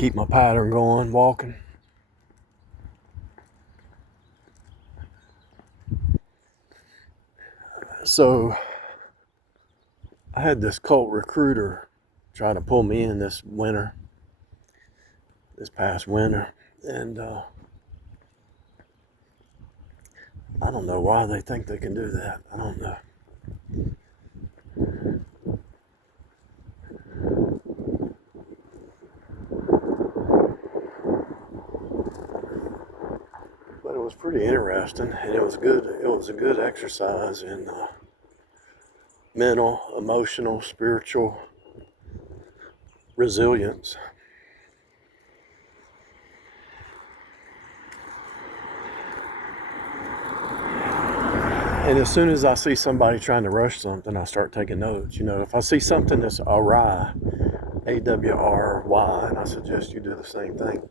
keep my pattern going, walking. So I had this cult recruiter try to pull me in this past winter, and I don't know why they think they can do that. I don't know. But it was pretty interesting, and it was good. It was a good exercise in mental, emotional, spiritual resilience. And as soon as I see somebody trying to rush something, I start taking notes. If I see something that's awry, A-W-R-Y, and I suggest you do the same thing.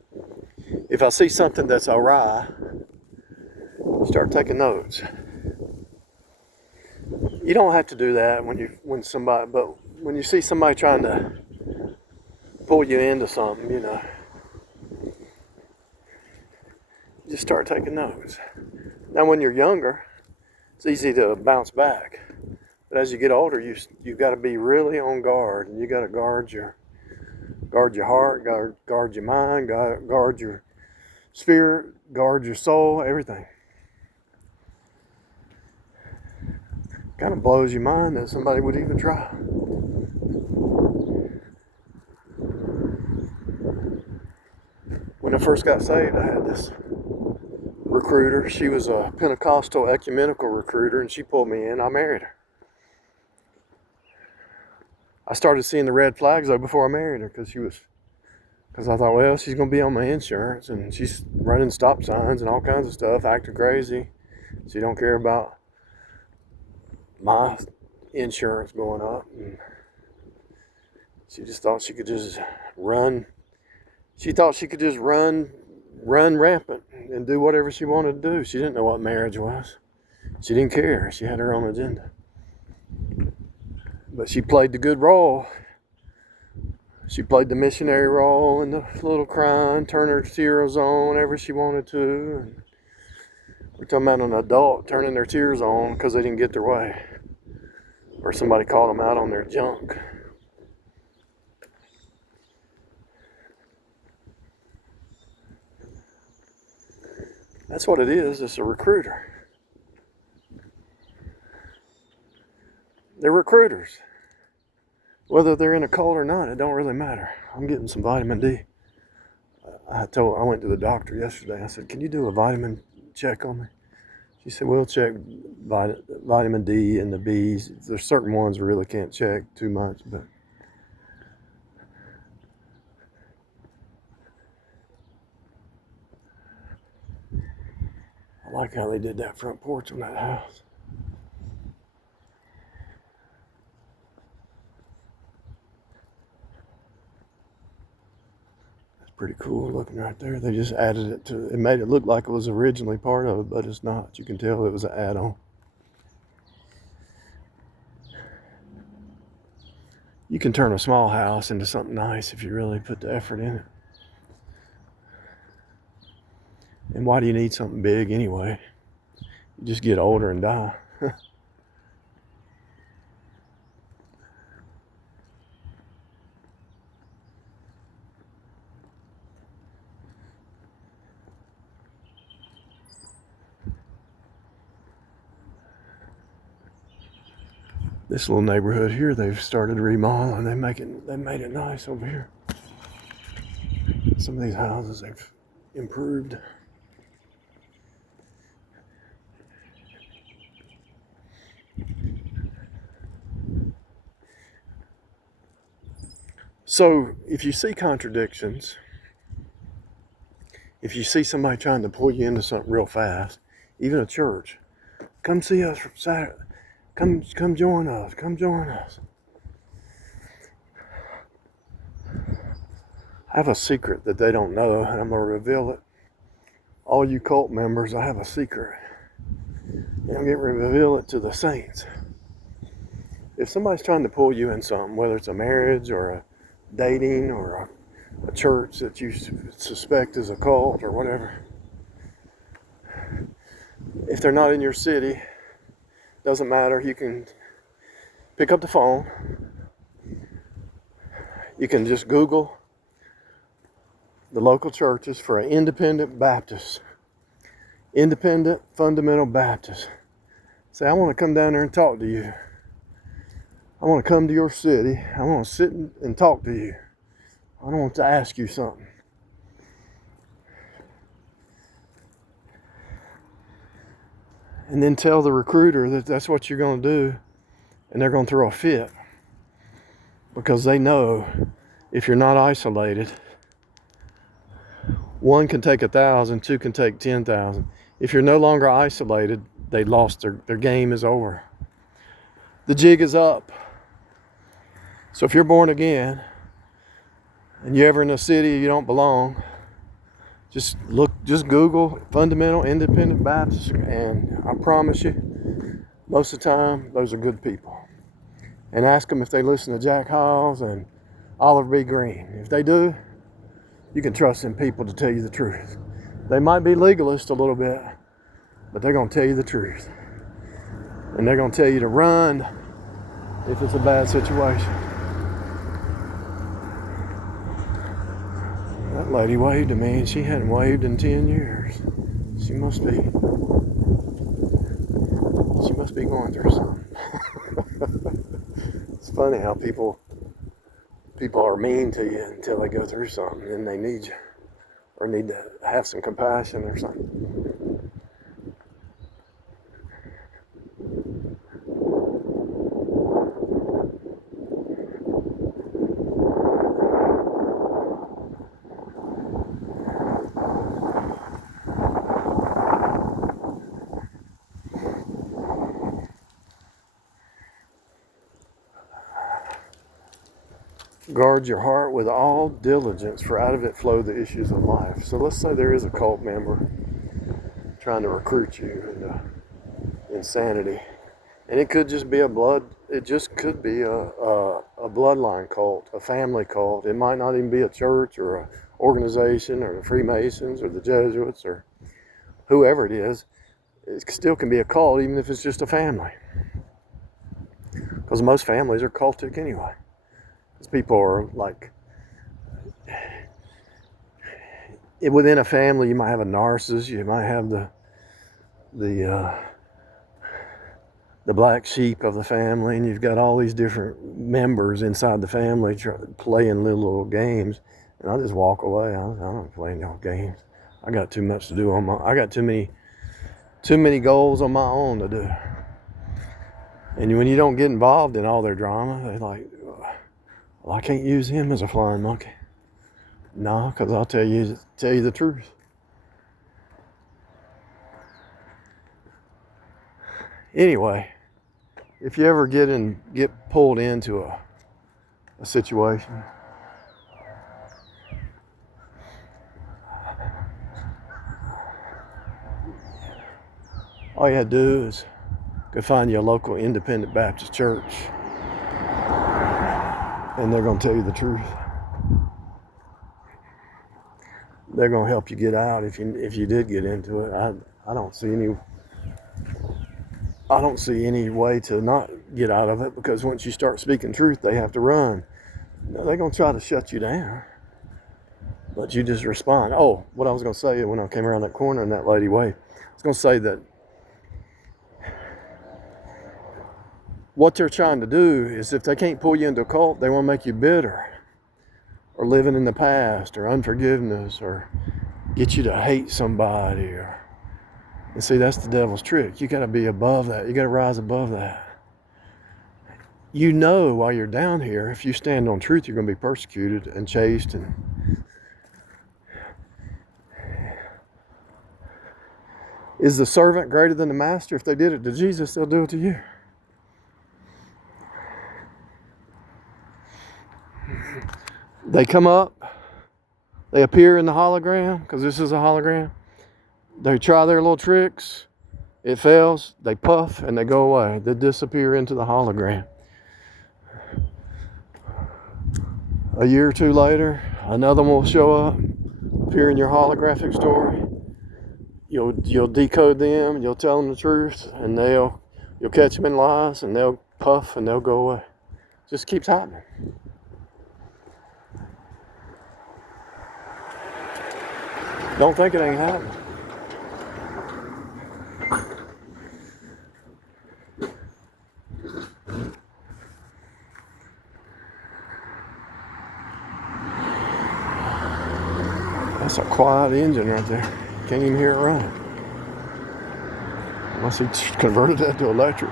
If I see something that's awry, start taking notes. You don't have to do that but when you see somebody trying to pull you into something, just start taking notes. Now, when you're younger, it's easy to bounce back. But as you get older, you've got to be really on guard, and you got to guard your heart, guard your mind, guard your spirit, guard your soul, everything. Kind of blows your mind that somebody would even try. When I first got saved, I had this recruiter. She was a Pentecostal ecumenical recruiter, and she pulled me in. I married her. I started seeing the red flags though before I married her, because I thought, well, she's going to be on my insurance, and she's running stop signs and all kinds of stuff, acting crazy. She don't care about my insurance going up, and she just thought she could just run. She thought she could just run rampant and do whatever she wanted to do. She didn't know what marriage was. She didn't care. She had her own agenda. But she played the good role. She played the missionary role and the little crying, turn her tears on whenever she wanted to. And we're talking about an adult turning their tears on because they didn't get their way, or somebody called them out on their junk. That's what it is. It's a recruiter. They're recruiters. Whether they're in a cult or not, it don't really matter. I'm getting some vitamin D. I went to the doctor yesterday. I said, can you do a vitamin check on me? She said, we'll check vitamin D and the Bs. There's certain ones we really can't check too much, but I like how they did that front porch on that house. That's pretty cool looking right there. They just added it made it look like it was originally part of it, but it's not. You can tell it was an add-on. You can turn a small house into something nice if you really put the effort in it. And why do you need something big anyway? You just get older and die. This little neighborhood here, they've started remodeling. They made it nice over here. Some of these houses they've improved. So if you see contradictions, if you see somebody trying to pull you into something real fast, even a church, come see us from Saturday. Come join us. Come join us. I have a secret that they don't know, and I'm going to reveal it. All you cult members, I have a secret. And I'm getting ready to reveal it to the saints. If somebody's trying to pull you in something, whether it's a marriage or a dating or a church that you suspect is a cult or whatever. If they're not in your city, doesn't matter. You can pick up the phone. You can just Google the local churches for an independent Baptist, independent fundamental Baptist. Say, I want to come down there and talk to you. I want to come to your city. I want to sit and talk to you. I want to ask you something. And then tell the recruiter that that's what you're going to do, and they're going to throw a fit. Because they know if you're not isolated, 1 can take 1,000, 2 can take 10,000. If you're no longer isolated, they lost their game is over. The jig is up. So if you're born again and you're ever in a city you don't belong, just Google fundamental independent Baptist, and I promise you, most of the time, those are good people. And ask them if they listen to Jack Hiles and Oliver B. Green. If they do, you can trust them people to tell you the truth. They might be legalist a little bit, but they're going to tell you the truth. And they're going to tell you to run if it's a bad situation. That lady waved to me, and she hadn't waved in 10 years. She must be going through something. It's funny how people are mean to you until they go through something, and they need you, or need to have some compassion or something. Guard your heart with all diligence, for out of it flow the issues of life. So let's say there is a cult member trying to recruit you into insanity. And it could just be it could be a bloodline cult, a family cult. It might not even be a church or an organization or the Freemasons or the Jesuits or whoever it is. It still can be a cult, even if it's just a family. Because most families are cultic anyway. People are like, within a family, you might have a narcissist, you might have the black sheep of the family, and you've got all these different members inside the family playing little games. And I just walk away. I don't play no games. I got too much to do I got too many goals on my own to do. And when you don't get involved in all their drama, they're like, well, I can't use him as a flying monkey. No, because I'll tell you the truth. Anyway, if you ever get pulled into a situation, all you have to do is go find you a local independent Baptist church, and they're going to tell you the truth. They're going to help you get out if you did get into it. I don't see any way to not get out of it, because once you start speaking truth, they have to run. They're going to try to shut you down, but you just respond. Oh, what I was going to say when I came around that corner and that lady waved, I was going to say that what they're trying to do is, if they can't pull you into a cult, they want to make you bitter or living in the past or unforgiveness or get you to hate somebody. And see, that's the devil's trick. You got to be above that. You got to rise above that. You know, while you're down here, if you stand on truth, you're going to be persecuted and chased. And is the servant greater than the master? If they did it to Jesus, they'll do it to you. They come up, they appear in the hologram, because this is a hologram. They try their little tricks, it fails, they puff, and they go away. They disappear into the hologram. A year or two later, Another one will show up, appear in your holographic story. You'll decode them, and you'll tell them the truth, and you'll catch them in lies, and they'll puff and they'll go away. Just keeps happening. Don't think it ain't happening. That's a quiet engine right there. Can't even hear it run. Unless he converted that to electric.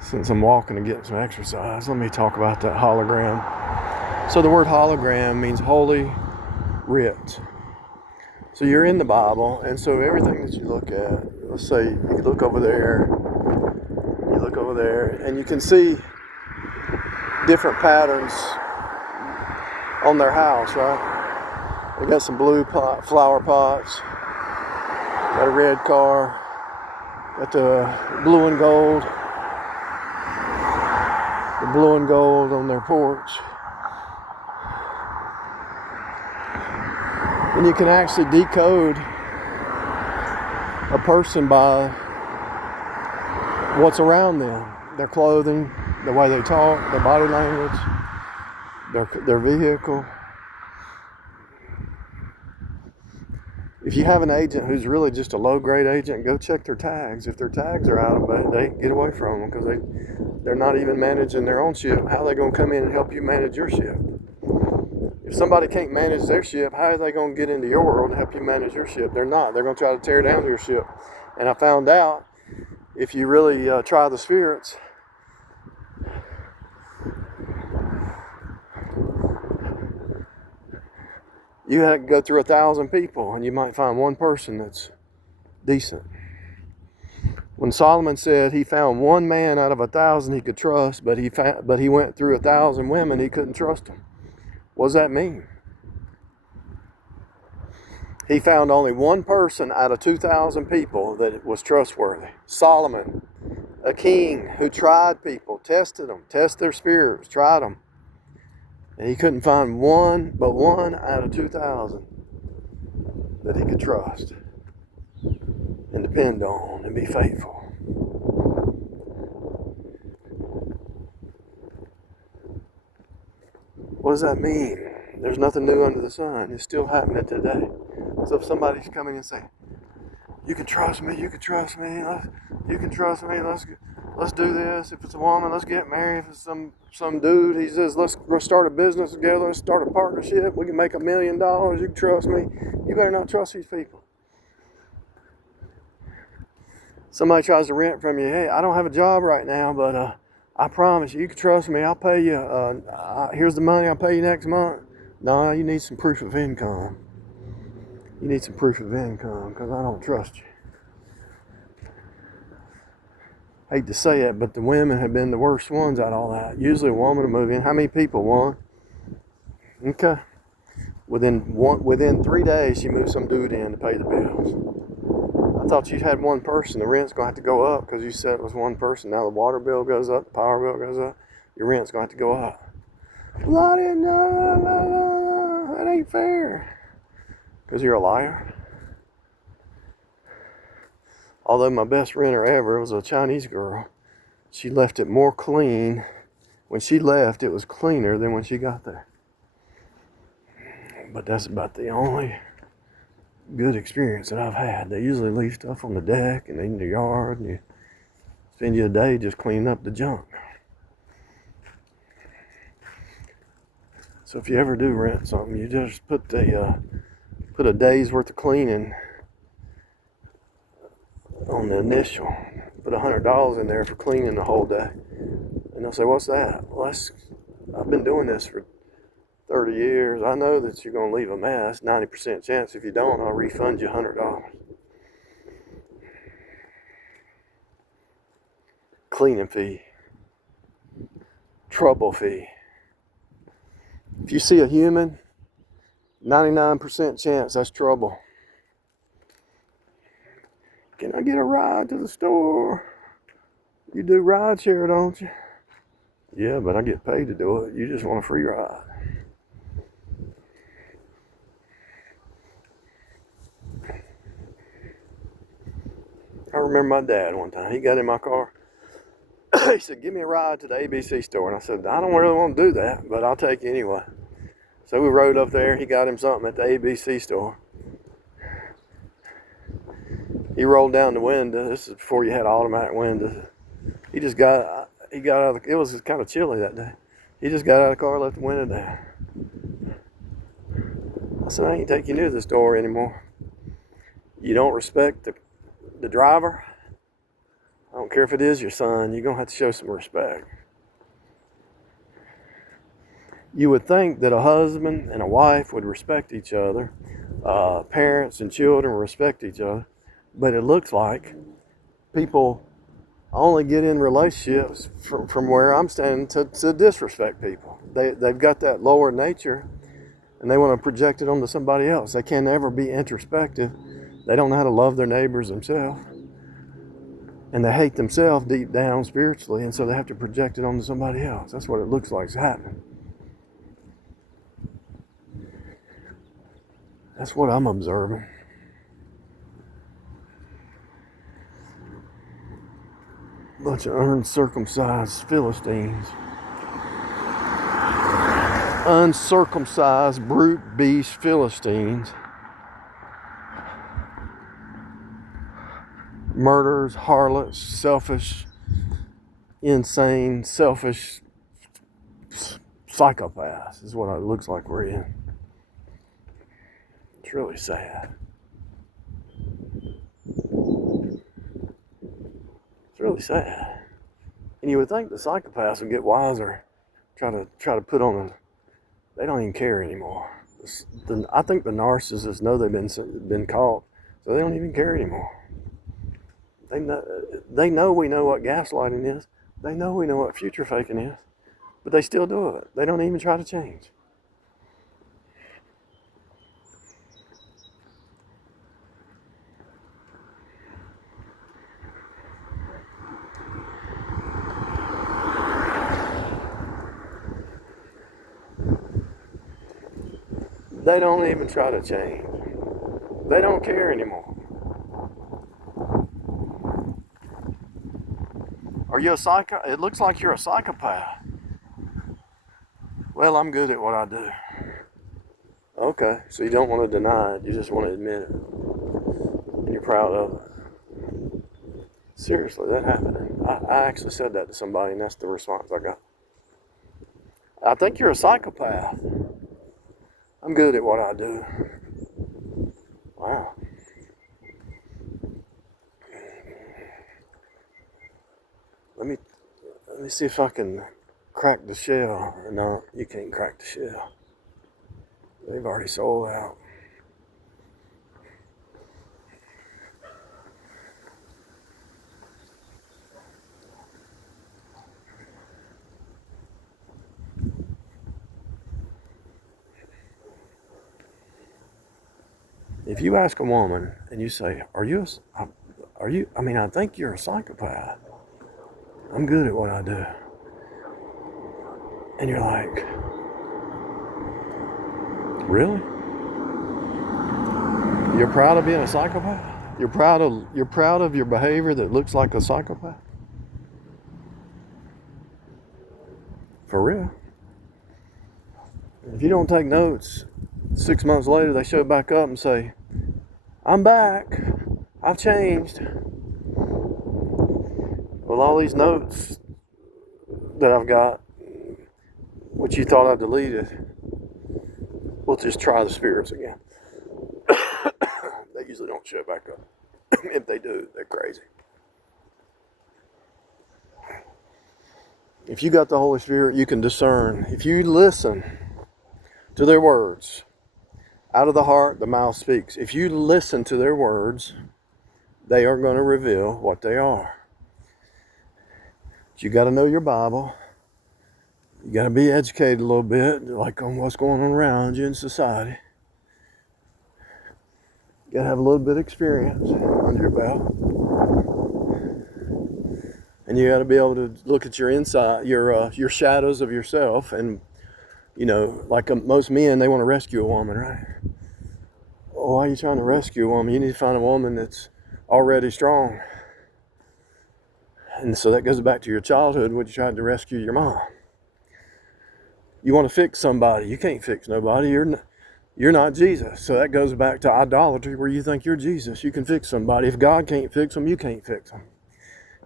Since I'm walking and getting some exercise, let me talk about that hologram. So the word hologram means holy writ. So you're in the Bible, and so everything that you look at, let's say you look over there, and you can see different patterns on their house, right? They got some blue flower pots, got a red car, got the blue and gold on their porch. And you can actually decode a person by what's around them, their clothing, the way they talk, their body language, their vehicle. If you have an agent who's really just a low-grade agent, go check their tags. If their tags are out of date, get away from them, because they're not even managing their own ship. How are they going to come in and help you manage your ship? If somebody can't manage their ship, how are they going to get into your world and help you manage your ship? They're not. They're going to try to tear down your ship. And I found out, if you really try the spirits, you have to go through 1,000 people, and you might find one person that's decent. When Solomon said he found one man out of 1,000 he could trust, but he went through 1,000 women, he couldn't trust them. What does that mean? He found only one person out of 2,000 people that was trustworthy. Solomon, a king who tried people, tested their spirits, tried them. And he couldn't find one out of 2,000 that he could trust and depend on and be faithful. What does that mean? There's nothing new under the sun. It's still happening today. So if somebody's coming and saying, you can trust me, you can trust me, let's do this. If it's a woman, let's get married. If it's some dude, he says, let's start a business together, let's start a partnership, we can make $1 million, you can trust me. You better not trust these people. Somebody tries to rent from you, hey, I don't have a job right now, but I promise you can trust me, I'll pay you, here's the money, I'll pay you next month. No, you need some proof of income. You need some proof of income, because I don't trust you. Hate to say it, but the women have been the worst ones out of all that. Usually a woman will move in. How many people? One? Okay. Within 3 days, she moved some dude in to pay the bills. I thought you had one person. The rent's going to have to go up because you said it was one person. Now the water bill goes up, the power bill goes up. Your rent's going to have to go up. Well, I didn't know. That ain't fair. Because you're a liar. Although my best renter ever was a Chinese girl. She left it more clean. When she left, it was cleaner than when she got there. But that's about the only good experience that I've had. They usually leave stuff on the deck and in the yard, and you spend your day just cleaning up the junk. So if you ever do rent something, you just put a day's worth of cleaning on the initial. Put $100 in there for cleaning the whole day. And they'll say, what's that? Well, I've been doing this for 30 years. I know that you're going to leave a mess. 90% chance. If you don't, I'll refund you $100. Cleaning fee. Trouble fee. If you see a human, 99% chance that's trouble. Can I get a ride to the store? You do ride share, don't you? Yeah, but I get paid to do it. You just want a free ride. I remember my dad one time. He got in my car. He said, give me a ride to the ABC store. And I said, I don't really want to do that, but I'll take you anyway. So we rode up there. He got him something at the ABC store. He rolled down the window. This is before you had automatic windows. He got out of it was kind of chilly that day. He just got out of the car, left the window down. I said, I ain't taking you to the store anymore. You don't respect the driver. I don't care if it is your son, you're going to have to show some respect. You would think that a husband and a wife would respect each other. Parents and children respect each other. But it looks like people only get in relationships from where I'm standing to disrespect people. They've got that lower nature and they want to project it onto somebody else. They can never be introspective. They don't know how to love their neighbors themselves. And they hate themselves deep down spiritually, and so they have to project it onto somebody else. That's what it looks like is happening. That's what I'm observing. Bunch of uncircumcised Philistines. Uncircumcised, brute beast Philistines. Murderers, harlots, selfish, insane, selfish psychopaths is what it looks like we're in. It's really sad. It's really sad. And you would think the psychopaths would get wiser, try to put on a. They don't even care anymore. I think the narcissists know they've been caught, so they don't even care anymore. They know we know what gaslighting is. They know we know what future faking is. But they still do it. They don't even try to change. They don't even try to change. They don't care anymore. Are you a psycho? It looks like you're a psychopath. Well, I'm good at what I do. Okay, so you don't want to deny it. You just want to admit it. And you're proud of it. Seriously, that happened. I actually said that to somebody, and that's the response I got. I think you're a psychopath. I'm good at what I do. Wow. Let me see if I can crack the shell. No, you can't crack the shell. They've already sold out. If you ask a woman and you say, I think you're a psychopath. I'm good at what I do. And you're like, really? You're proud of being a psychopath? You're proud of your behavior that looks like a psychopath? For real? If you don't take notes, 6 months later they show back up and say, I'm back. I've changed. Well, all these notes that I've got, which you thought I deleted, we'll just try the spirits again. They usually don't show back up. If they do, they're crazy. If you got the Holy Spirit, you can discern. If you listen to their words, out of the heart, the mouth speaks. If you listen to their words, they are going to reveal what they are. But you got to know your Bible. You got to be educated a little bit, like on what's going on around you in society. You gotta have a little bit of experience under your belt. And you gotta be able to look at your inside, your shadows of yourself. And, you know, like most men, they want to rescue a woman, right? Well, why are you trying to rescue a woman? You need to find a woman that's already strong. And so that goes back to your childhood when you tried to rescue your mom. You want to fix somebody. You can't fix nobody. You're not Jesus. So that goes back to idolatry, where you think you're Jesus. You can fix somebody. If God can't fix them, you can't fix them.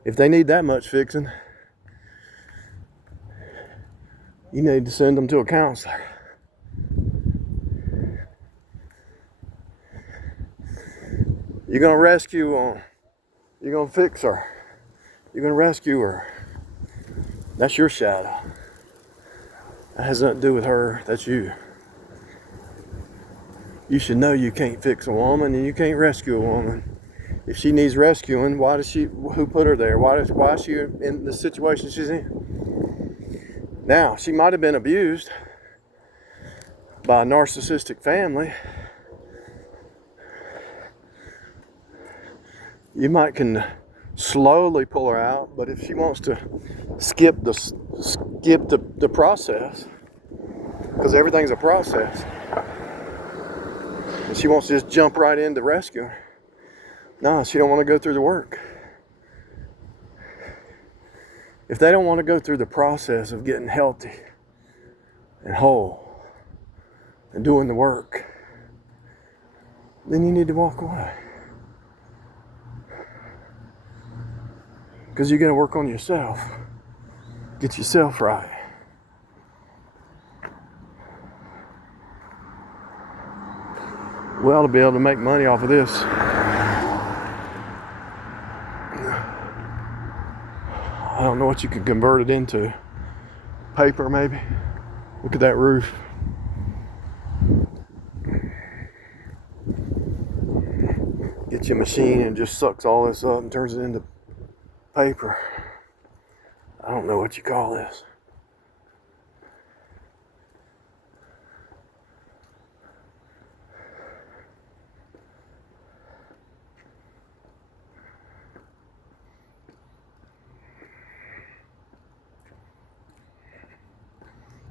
If they need that much fixing, you need to send them to a counselor. You're going to rescue them. You're going to fix her. You're going to rescue her. That's your shadow. That has nothing to do with her. That's you. You should know you can't fix a woman and you can't rescue a woman. If she needs rescuing, who put her there? Why is she in the situation she's in? Now, she might have been abused by a narcissistic family. You can slowly pull her out, but if she wants to skip the process, because everything's a process, and she wants to just jump right into rescuing, no, she don't want to go through the work. If they don't want to go through the process of getting healthy and whole and doing the work, then you need to walk away. Because you got to work on yourself. Get yourself right. We ought to be able to make money off of this. I don't know what you could convert it into. Paper, maybe. Look at that roof. Get you a machine and just sucks all this up and turns it into paper. I don't know what you call this.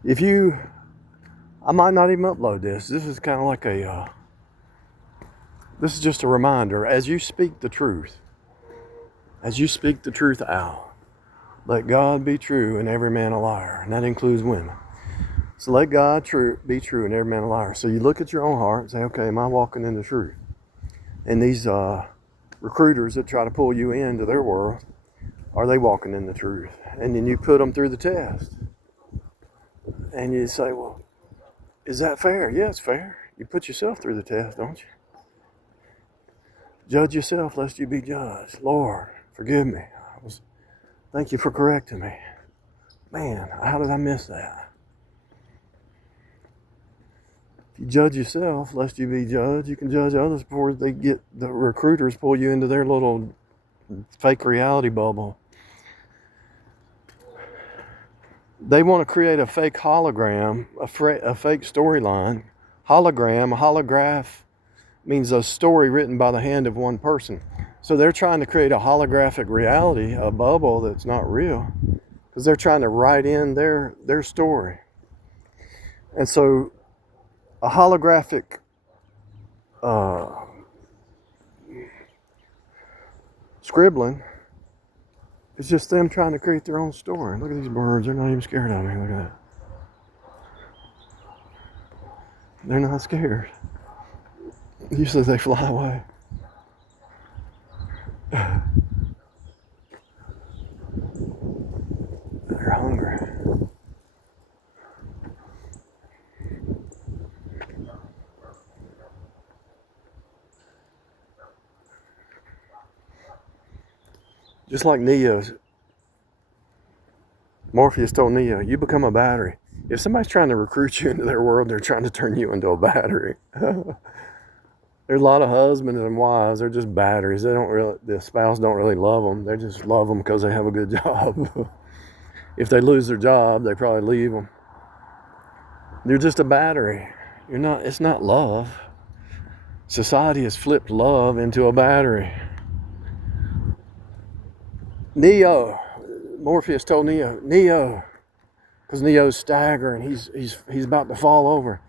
I might not even upload this. This is kind of like this is just a reminder. As you speak the truth out, let God be true and every man a liar. And that includes women. So let God be true and every man a liar. So you look at your own heart and say, okay, am I walking in the truth? And these recruiters that try to pull you into their world, are they walking in the truth? And then you put them through the test. And you say, well, is that fair? Yeah, it's fair. You put yourself through the test, don't you? Judge yourself lest you be judged. Lord, forgive me. Thank you for correcting me. Man, how did I miss that? If you judge yourself lest you be judged, you can judge others before the recruiters pull you into their little fake reality bubble. They want to create a fake hologram, a fake storyline. Hologram, a holograph means a story written by the hand of one person. So they're trying to create a holographic reality, a bubble that's not real, because they're trying to write in their story. And so a holographic scribbling, it's just them trying to create their own story. Look at these birds. They're not even scared of me. Look at that. They're not scared. Usually they fly away. They're hungry. Just like Morpheus told Neo, you become a battery. If somebody's trying to recruit you into their world, they're trying to turn you into a battery. There's a lot of husbands and wives, they're just batteries. The spouse don't really love them. They just love them because they have a good job. If they lose their job, they probably leave them. You're just a battery. It's not love. Society has flipped love into a battery. Neo, Morpheus told Neo, because Neo's staggering, he's about to fall over.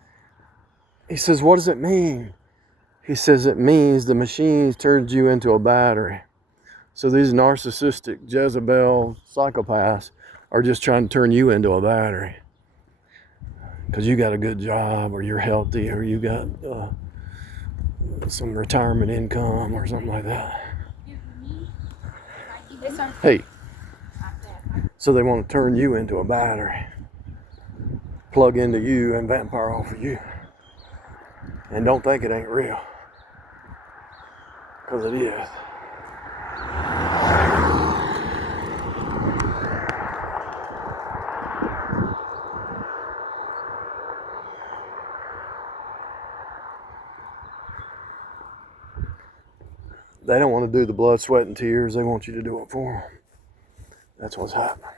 He says, what does it mean? He says, it means the machines turned you into a battery. So these narcissistic Jezebel psychopaths are just trying to turn you into a battery. Because you got a good job, or you're healthy, or you got some retirement income or something like that. Hey, so they want to turn you into a battery, plug into you and vampire off of you, and don't think it ain't real, because it is. They don't want to do the blood, sweat, and tears. They want you to do it for them. That's what's happening.